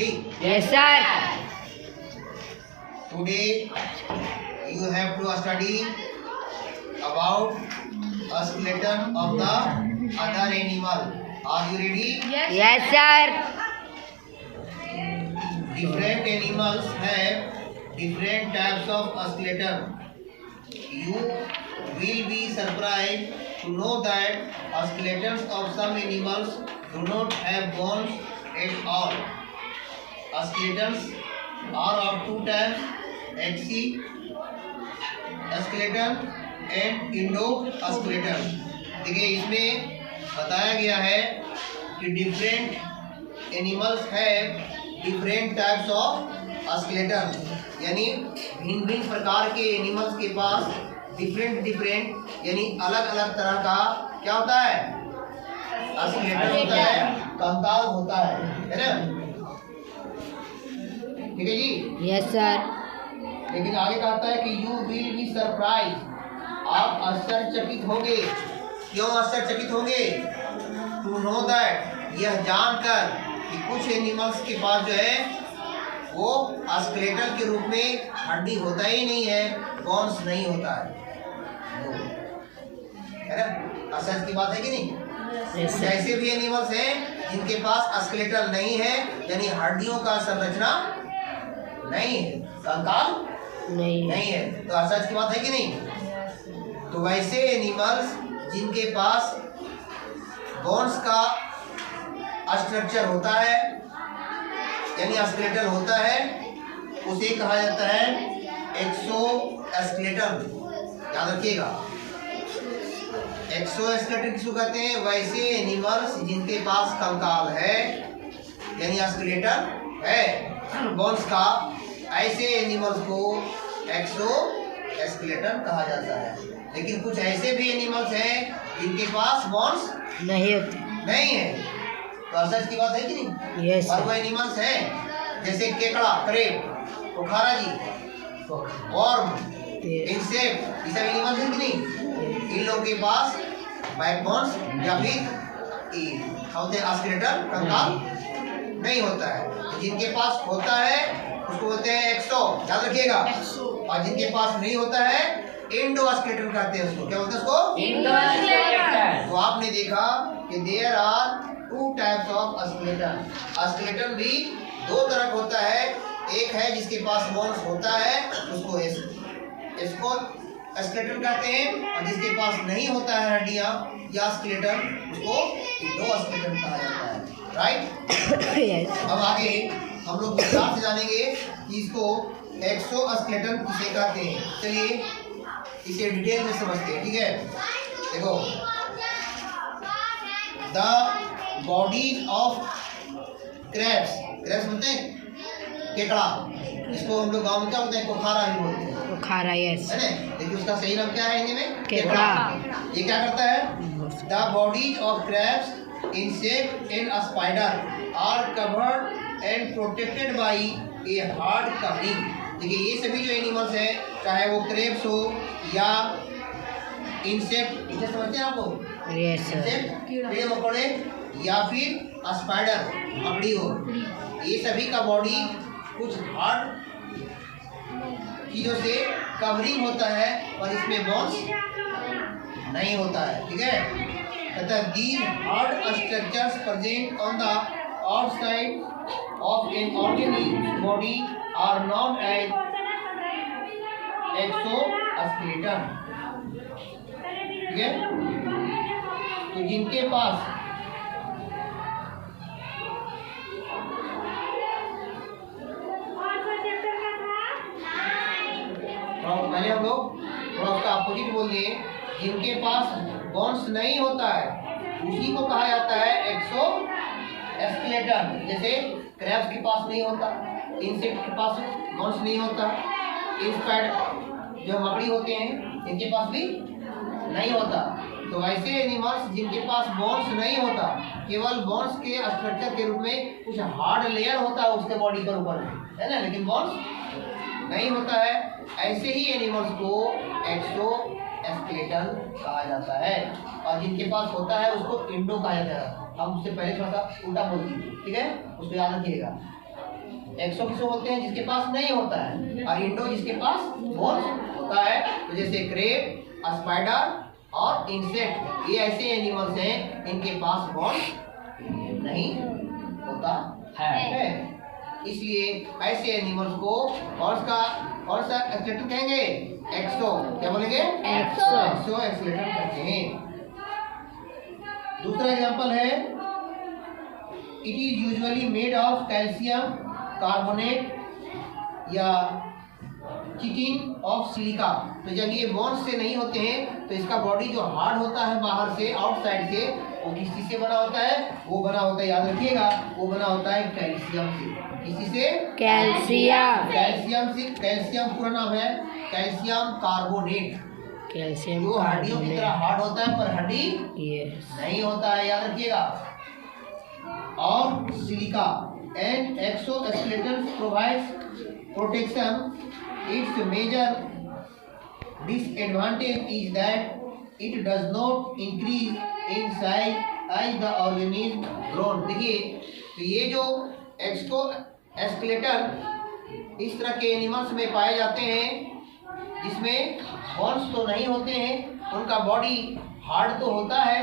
Ready? Yes, sir. Today you have to study about a skeleton of the other animal. Are you ready? Yes, sir. Different animals have different types of skeleton. You will be surprised to know that skeletons of some animals do not have bones at all. Skeletons are of two types, exoskeleton and endoskeleton. देखिए इसमें बताया गया है कि different animals have different types of skeleton, यानी भिन्न भिन्न प्रकार के एनिमल्स के पास डिफरेंट यानी अलग अलग तरह का क्या होता है, स्केलेटन होता है, कंकाल होता है ना। ठीक है जी। Yes, sir. लेकिन आगे कहता है कि यू विल बी सरप्राइज, आप आश्चर्यचकित होंगे। क्यों आश्चर्यचकित होंगे? टू नो दैट, यह जानकर कि कुछ एनिमल्स के पास जो है वो स्केलेटन के रूप में हड्डी होता ही नहीं है, बोन्स नहीं होता है ना। आश्चर्य की बात है कि नहीं? Yes, sir. ऐसे भी एनिमल्स हैं जिनके पास स्केलेटन नहीं है, यानी हड्डियों का संरचना नहीं है, कंकाल नहीं है। तो आश्चर्य की बात है कि नहीं? तो वैसे एनिमल्स जिनके पास बोन्स का स्ट्रक्चर होता है, यानी स्केलेटन होता है, उसे कहा जाता है एक्सोस्केलेटन। याद रखिएगा, एक्सोस्केलेटन किसको कहते हैं? वैसे एनिमल्स जिनके पास कंकाल है, यानी स्केलेटन है बोन्स का, ऐसे एनिमल्स को एक्सोस्केलेटन कहा जाता है। लेकिन कुछ ऐसे भी एनिमल्स हैं जिनके पास बोन्स नहीं होते। नहीं है। तो असर की बात है कि नहीं? Yes, और sir. वो एनिमल्स हैं जैसे केकड़ा, क्रेब, पोखरा जी, वर्म, इंसेक्ट, ये सब एनिमल्स हैं कि नहीं? इन लोगों के पास बैकबोन्स या फिर स्केलेटन, कंकाल नहीं होता है। जिनके पास होता है उसको बोलते हैं एक्सो, याद रखिएगा। और जिनके पास नहीं होता है एंडोस्केलेटन कहते हैं उसको। क्या बोलते हैं उसको? तो आपने देखा कि there are two types of skeleton. Skeleton भी दो तरह का होता है, एक है जिसके पास बोन्स होता है उसको इसको स्केलेटन कहते हैं, और जिसके पास नहीं होता है हड्डियां या स्केलेटन उसको एंडोस्केलेटन कहा जाता है। राइट? Yes. अब आगे हम लोग विस्तार से जानेंगे कि इसको एक्सोस्केलेटन किसे कहते हैं। चलिए इसे डिटेल में समझते हैं। ठीक है, देखो, द बॉडीज ऑफ क्रैब्स बोलते हैं केकड़ा, इसको हम लोग गाँव में क्या बोलते हैं? कोखारा ही बोलते हैं, बुखारा, yes. है ना। लेकिन उसका सही नाम क्या है हिंदी में? केकड़ा। ये क्या करता है? The bodies of crabs, insect and spider are covered and protected by a hard covering. देखिए ये सभी जो एनिमल्स हैं, चाहे वो क्रेब्स हो या इंसेक्ट, इसे समझते हैं आपको? Yes, sir. इंसेक्ट, कीड़े मकोड़े, या फिर स्पाइडर, मकड़ी हो, ये सभी का बॉडी कुछ हार्ड चीज़ों से कवरिंग होता है और इसमें बोन्स नहीं होता है। ठीक है, कहता है these hard structures present on the outside of an organic body are known as exoskeleton. ठीक है, तो जिनके पास पहले हम लोग थोड़ा उसका अपोजिट बोल दिए, जिनके पास बोन्स नहीं होता है उसी को कहा जाता है एक्सोस्केलेटन। जैसे क्रैब्स के पास नहीं होता, इंसेक्ट के पास बोन्स नहीं होता, स्पाइडर जो मकड़ी होते हैं इनके पास भी नहीं होता। तो ऐसे एनिमल्स जिनके पास बोन्स नहीं होता, केवल बोन्स के स्ट्रक्चर के रूप में कुछ हार्ड लेयर होता है उसके बॉडी पर ऊपर, है ना, लेकिन बोन्स नहीं होता है, ऐसे ही एनिमल्स को एक्सोस्केलेटन कहा जाता है। और जिनके पास होता है उसको इंडो कहा जाता है। हम उससे पहले थोड़ा सा उल्टा बोल दीजिए, ठीक है, उसको याद रखिएगा। एक्सो किसे बोलते हैं? जिसके पास नहीं होता है, और इंडो जिसके पास बोन्स होता है। तो जैसे क्रेब, स्पाइडर और इंसेक्ट, ये ऐसे एनिमल्स हैं इनके पास बोन्स नहीं होता है। इसलिए ऐसे एनिमल्स को कौन सा एक्सलेटर कहेंगे? एक्सो। क्या बोलेंगे? एक्सो एक्सलेटर कहते हैं। दूसरा एग्जांपल है, it is usually made of calcium carbonate या चिटिन ऑफ सिलिका। तो जब ये बोन्स से नहीं होते हैं तो इसका बॉडी जो हार्ड होता है बाहर से, आउटसाइड से, वो किस चीज से बना होता है? वो बना होता है, याद रखिएगा, वो बना होता है कैल्शियम से। किसी से? कैल्शियम। कैल्शियम से। कैल्शियम पूरा नाम है कैल्शियम कार्बोनेट। कैल्शियम जो हड्डियों की तरह हार्ड होता है पर हड्डी यस नहीं होता है, याद रखिएगा। और silica and exoskeleton provides protection. Its major disadvantage is that it does not increase in size as the organism grown। देखिए, तो ये जो एक्सोस्केलेटन इस तरह के एनिमल्स में पाए जाते हैं जिसमें बोन्स तो नहीं होते हैं, उनका बॉडी हार्ड तो होता है।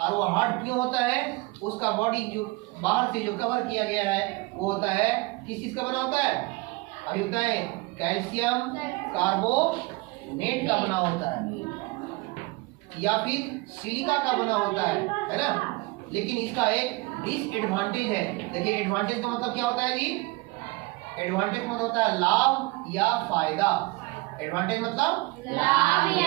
और वो हार्ड क्यों होता है? उसका बॉडी जो बाहर से जो कवर किया गया है वो होता है, किस चीज का बना होता है? अभी बताएं, कैल्शियम कार्बोनेट का बना होता है या फिर सिलिका का बना होता है ना। लेकिन इसका एक डिसएडवांटेज है। देखिए, एडवांटेज का मतलब क्या होता है जी? एडवांटेज मतलब होता है लाभ या फायदा। एडवांटेज मतलब लाभ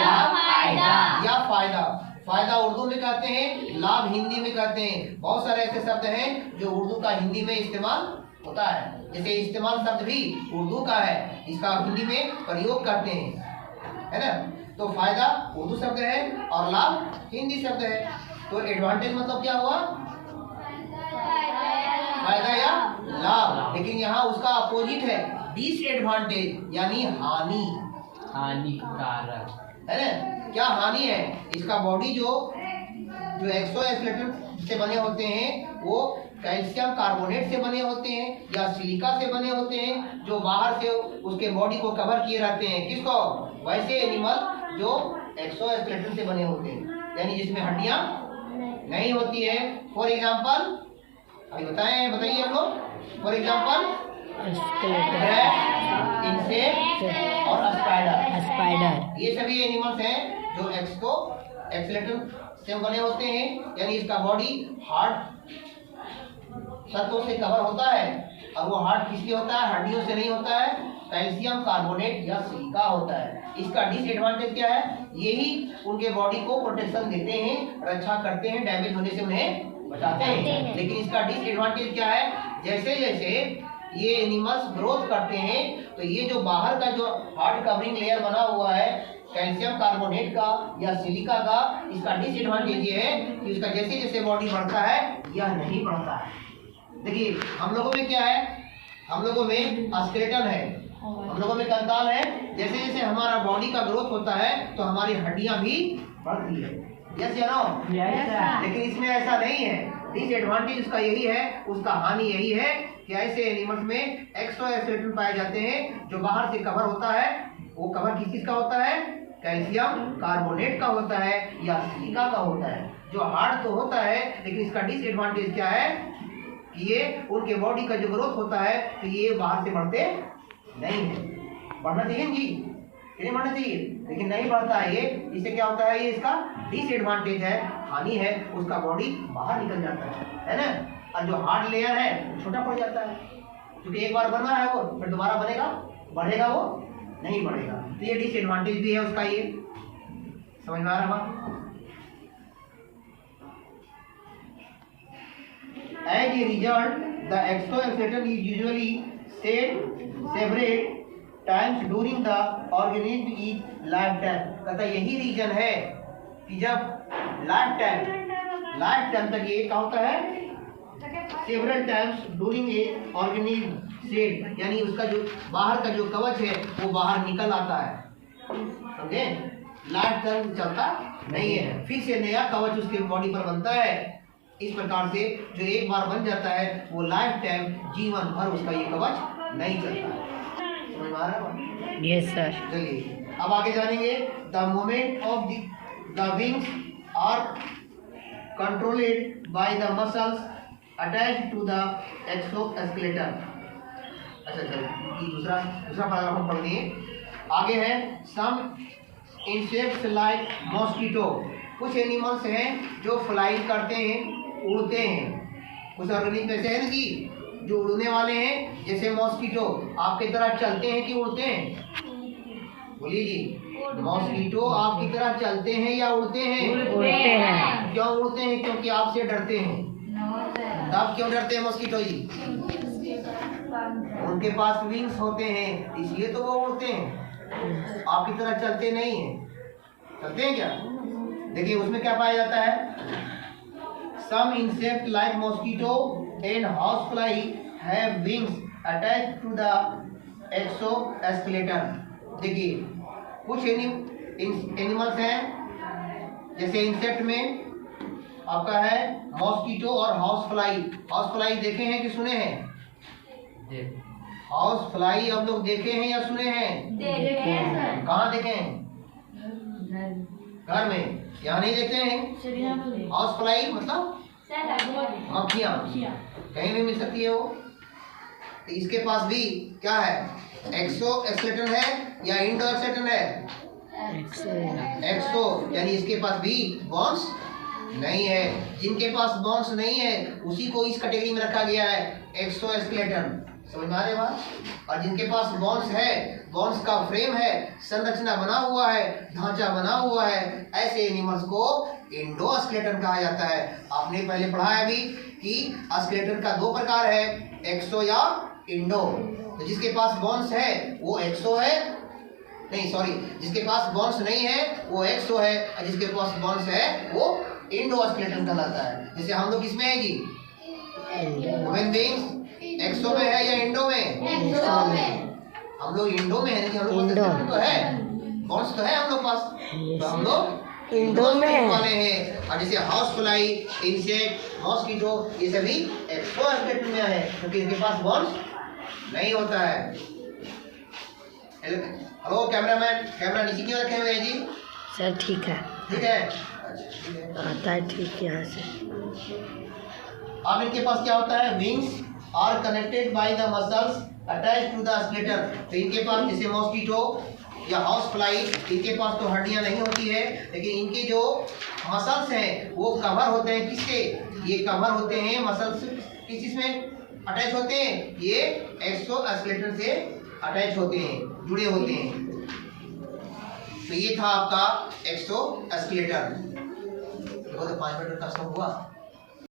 या फायदा। फायदा उर्दू में कहते हैं, लाभ हिंदी में कहते हैं। बहुत सारे ऐसे शब्द हैं जो उर्दू का हिंदी में इस्तेमाल होता है। जैसे इस्तेमाल शब्द भी उर्दू का है, इसका हिंदी में प्रयोग करते हैं, है ना। तो फायदा उर्दू शब्द है और लाभ हिंदी शब्द है। तो एडवांटेज मतलब क्या हुआ? फायदा या लाभ। लेकिन यहाँ उसका अपोजिट है, डिसएडवांटेज यानी हानिकारक, है ना। क्या हानि है? इसका बॉडी जो एक्सोस्केलेटन से बने होते हैं वो कैल्शियम कार्बोनेट से बने होते हैं या सिलिका से बने होते हैं, जो बाहर से उसके बॉडी को कवर किए रहते हैं। किसको? वैसे एनिमल जो एक्सोस्केलेटन से बने होते हैं, यानी जिसमें हड्डियां नहीं होती है। फॉर एग्जाम्पल, अभी बताइए आप लोग। फॉर एग्जाम्पल, इंसेक्ट और स्पाइडर, ये सभी एनिमल्स हैं जो एक्सोस्केलेटन से बने होते हैं, यानी इसका बॉडी हार्ड तत्वों से कवर होता है। और वो हार्ड किसलिए होता है? हड्डियों से नहीं होता है, कैल्शियम कार्बोनेट या सिलिका होता है। इसका डिसएडवांटेज क्या है? यही उनके बॉडी को प्रोटेक्शन देते हैं, रक्षा करते हैं, डैमेज होने से उन्हें बचाते हैं। लेकिन इसका डिसएडवांटेज क्या है? जैसे जैसे ये एनिमल्स ग्रोथ करते हैं तो ये जो बाहर का जो हार्ड कवरिंग लेयर बना हुआ है कैल्शियम कार्बोनेट का या सिलिका का, इसका डिसएडवांटेज ये है कि उसका जैसे जैसे बॉडी बढ़ता है यह नहीं बढ़ता है। देखिए, हम लोगों में क्या है? हम लोगों में स्केलेटन है, हम लोगों में कंकाल है। जैसे जैसे हमारा बॉडी का ग्रोथ होता है तो हमारी हड्डियां भी बढ़ती है। यस या नो? लेकिन इसमें ऐसा नहीं है। डिसएडवांटेज उसका यही है, उसका हानि यही है कि ऐसे एनिमल्स में एक्सोस्केलेटन पाए जाते हैं जो बाहर से कवर होता है। वो कवर किस चीज का होता है? कैल्शियम कार्बोनेट का होता है या सिलिका का होता है, जो हार्ड तो होता है। लेकिन इसका डिसएडवांटेज क्या है कि ये उनके बॉडी का जो ग्रोथ होता है तो ये बाहर से बढ़ते नहीं है। बढ़ना चाहिए जी, नहीं बढ़ना चाहिए, लेकिन नहीं बढ़ता है ये। इससे क्या होता है? ये इसका डिसएडवांटेज है, हानि है। उसका बॉडी बाहर निकल जाता है ना। और जो हार्ड लेयर है वो छोटा पड़ जाता है, क्योंकि एक बार बना है वो फिर दोबारा बनेगा, बढ़ेगा वो नहीं बढ़ेगा। तो ये डिसएडवांटेज भी है उसका। ये समझ में आ रहा है? As a result, the exoskeleton is usually several times during the organism is lifetime। कहता यही रीजन है कि जब लाइफ टाइम तक ये क्या होता है? Several times during a organism said, यानी उसका जो बाहर का जो कवच है वो बाहर निकल आता है। समझे? लाइफ टाइम चलता नहीं है, फिर से नया कवच उसके बॉडी पर बनता है। इस प्रकार से जो एक बार बन जाता है वो लाइफ टाइम जीवन भर उसका ये कवच नहीं चलता है। समझ में आ रहा है? Yes sir. चलिए अब आगे जानेंगे। The movement of the wings are controlled by the muscles attached to the exoskeleton. अच्छा ये दूसरा पैराग्राफ हम पढ़ लिए। आगे है सम इंसेक्ट्स लाइक मॉस्किटो। कुछ एनिमल्स हैं जो फ्लाई करते हैं, उड़ते हैं। कुछ ऑर्गेनिज्म ऐसे हैं ना कि जो उड़ने वाले हैं, जैसे मॉस्किटो आपकी तरह चलते हैं कि उड़ते हैं? बोलिए जी, मॉस्किटो आपकी तरह चलते हैं या उड़ते हैं? उड़ते हैं। क्यों उड़ते हैं? क्योंकि आपसे डरते हैं। तब क्यों डरते हैं मॉस्किटो जी? उनके पास विंग्स होते हैं, इसलिए तो वो उड़ते हैं, आपकी तरह चलते नहीं हैं। चलते हैं क्या? देखिए उसमें क्या पाया जाता है। Some insect like mosquito and house fly have wings attached to the exoskeleton. देखिए कुछ एनिमल्स हैं, जैसे इंसेक्ट में आपका है मॉस्किटो और हाउस फ्लाई। हाउस फ्लाई देखे हैं कि सुने हैं? हाउस फ्लाई अब लोग देखे हैं या सुने हैं? कहाँ देखे हैं? घर में, यहाँ नहीं देखते हैं। हाउस फ्लाई मतलब मक्खियाँ, कहीं भी मिल सकती है वो। तो इसके पास भी क्या है? एक्सोस्केलेटन है या इंडोस्केलेटन है? एक्सो, यानी इसके पास भी बोन्स नहीं है। जिनके पास बोन्स नहीं है उसी को इस कैटेगरी में रखा गया है, एक्सोस्केलेटन। समझ में आ रही बात? और जिनके पास बोन्स है, बोन्स का फ्रेम है, संरचना बना हुआ है, ढांचा बना हुआ है, ऐसे एनिमल्स को इंडोस्केलेटन कहा जाता है। आपने पहले पढ़ा है अभी कि स्केलेटन का दो प्रकार है, एक्सो या इंडो। तो जिसके पास बोन्स है वो एक्सो है, नहीं सॉरी, जिसके पास बोन्स नहीं है वो एक्सो है, और जिसके पास बोन्स है वो इंडोस्केलेटन कहलाता है। जैसे हम लोग किसमें है जी? ह्यूमन बीइंग्स एक्सो में है या इंडो में? एक्सो में। हम लोग इंडो में है, लेकिन हम लोग पास तो है, बोन्स तो है हम लोग पास, तो हम लोग इंडो में वाले हैं। और जैसे हाउस फ्लाई, इंसेक्ट, मॉस्किटो, ये सभी एक्सोस्केलेटन में है, क्योंकि इनके पास बोन्स नहीं होता है। हेलो कैमरामैन, कैमरा नीचे क्यों रखे हुए हैं जी? सर ठीक है। ठीक है, आता है ठीक यहाँ से। अब इनके पास क्या होता है? Wings are connected by the muscles attached to the skeleton. तो इनके पास जैसे मॉस्किटो या हाउस फ्लाई, इनके पास तो हड्डियां नहीं होती है, लेकिन इनके जो मसल्स हैं वो कवर होते हैं। किससे? ये कवर होते हैं मसल्स, किस चीज में अटैच होते हैं? ये एक्सोस्केलेटन से अटैच होते हैं, जुड़े होते हैं। तो ये था आपका एक्सोस्केलेटन। देखो तो 5 मिनट का हुआ।